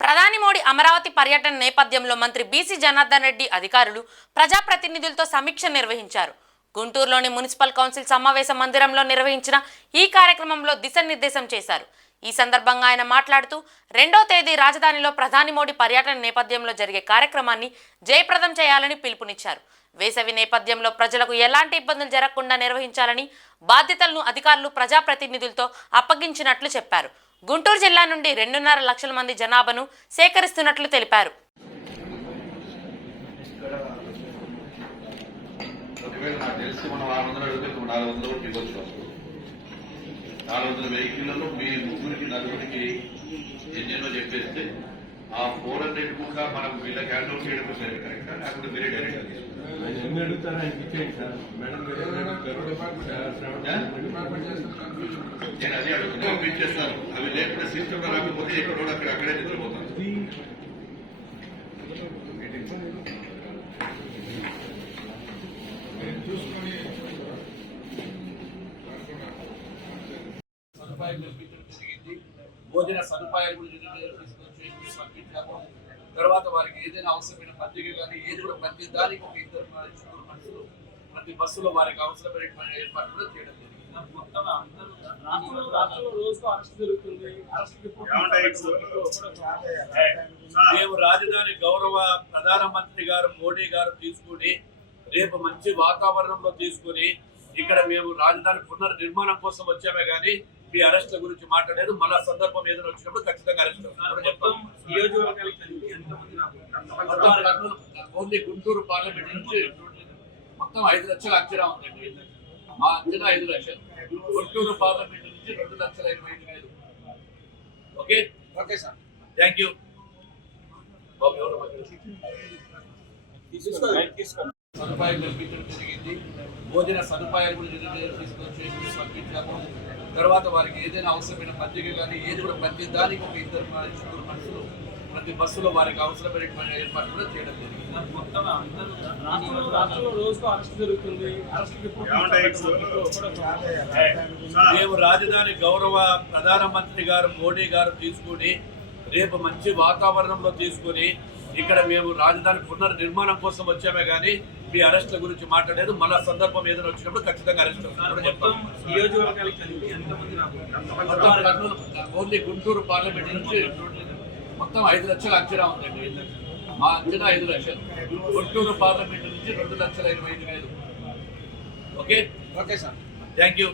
ప్రధాని మోడీ అమరావతి పర్యటన నేపథ్యంలో మంత్రి బీసీ జనార్దన్ రెడ్డి అధికారులు ప్రజాప్రతినిధులతో సమీక్ష నిర్వహించారు. గుంటూరులోని మున్సిపల్ కౌన్సిల్ సమావేశ మందిరంలో నిర్వహించిన ఈ కార్యక్రమంలో దిశానిర్దేశం చేశారు. ఈ సందర్భంగా ఆయన మాట్లాడుతూ 2వ తేదీ రాజధానిలో ప్రధాని మోడీ పర్యటన నేపథ్యంలో జరిగే కార్యక్రమాన్ని జయప్రదం చేయాలని పిలుపునిచ్చారు. వేసవి నేపథ్యంలో ప్రజలకు ఎలాంటి ఇబ్బందులు జరగకుండా నిర్వహించాలని బాధ్యతలను అధికారులు ప్రజాప్రతినిధులతో అప్పగించినట్లు చెప్పారు. గుంటూరు జిల్లా నుండి 2.5 లక్షల మంది జనాభాను సేకరిస్తున్నట్లు తెలిపారు. చెప్పేస్తే ఆ 400 కూడా మనం వీళ్ళకి హ్యాండ్ ఓవర్ చేయడం కరెక్టా లేకపోతే మీరే డైరెక్ట్ ఎన్ని అడుగుతారా మేడం నేను అదే అడుగుతున్నా చేస్తాను. అవి లేకపోతే సిస్టమ్ రాకపోతే ఎక్కడో అక్కడే నిద్రపోతాను. భోజన సదుపాయాలు కూడా తర్వాత వారికి ఏదైనా అవసరమైన పత్రిక కానీ ఏది కూడా ప్రతి దానికి ఒక 2 మనుషులు ప్రతి బస్సులో వారికి అవసరమైన ఏర్పాటు కూడా చేయడం జరిగింది. మేము రాజధాని గౌరవ ప్రధానమంత్రి గారు మోడీ గారు తీసుకుని రేపు మంచి వాతావరణంలో తీసుకుని ఇక్కడ మేము రాజధాని పునర్నిర్మాణం కోసం వచ్చామే కానీ మీ అరెస్ట్ల గురించి మాట్లాడలేదు. మళ్ళా సందర్భం ఏదైనా వచ్చినప్పుడు ఖచ్చితంగా అరెస్ట్ ఓన్లీ గుంటూరు పార్లమెంట్ నుంచి మొత్తం 5 లక్షల అంచనా ఉందండి. మా అంచనా 5 లక్షలు. గుంటూరు పార్లమెంట్ నుంచి 2,25,000. Okay okay sir, thank you. సదుపాయం కల్పించడం జరిగింది. భోజన సదుపాయాలు కూడా తీసుకొచ్చి తర్వాత వారికి ఏదైనా అవసరమైన పత్రిక కానీ ఏది కూడా ప్రతి దానికి ఒక 2 మనుషులు ప్రతి బస్సులో వారికి అవసరమైన ఏర్పాటు కూడా చేయడం జరిగింది. మేము రాజధాని గౌరవ ప్రధానమంత్రి గారు మోడీ గారు తీసుకుని రేపు మంచి వాతావరణంలో తీసుకుని ఇక్కడ మేము రాజధాని పునర్నిర్మాణం కోసం వచ్చామే కానీ మీ అరెస్ట్ల గురించి మాట్లాడలేదు. మళ్ళా సందర్భం ఏదైనా వచ్చినప్పుడు ఖచ్చితంగా అరెస్ట్ ఓన్లీ గుంటూరు పార్లమెంట్ నుంచి మొత్తం 5 లక్షల అంచనా ఉందండి. మా అంచనా 5 లక్షలు. గుంటూరు పార్లమెంట్ నుంచి 2,25,000. Okay okay sir, thank you.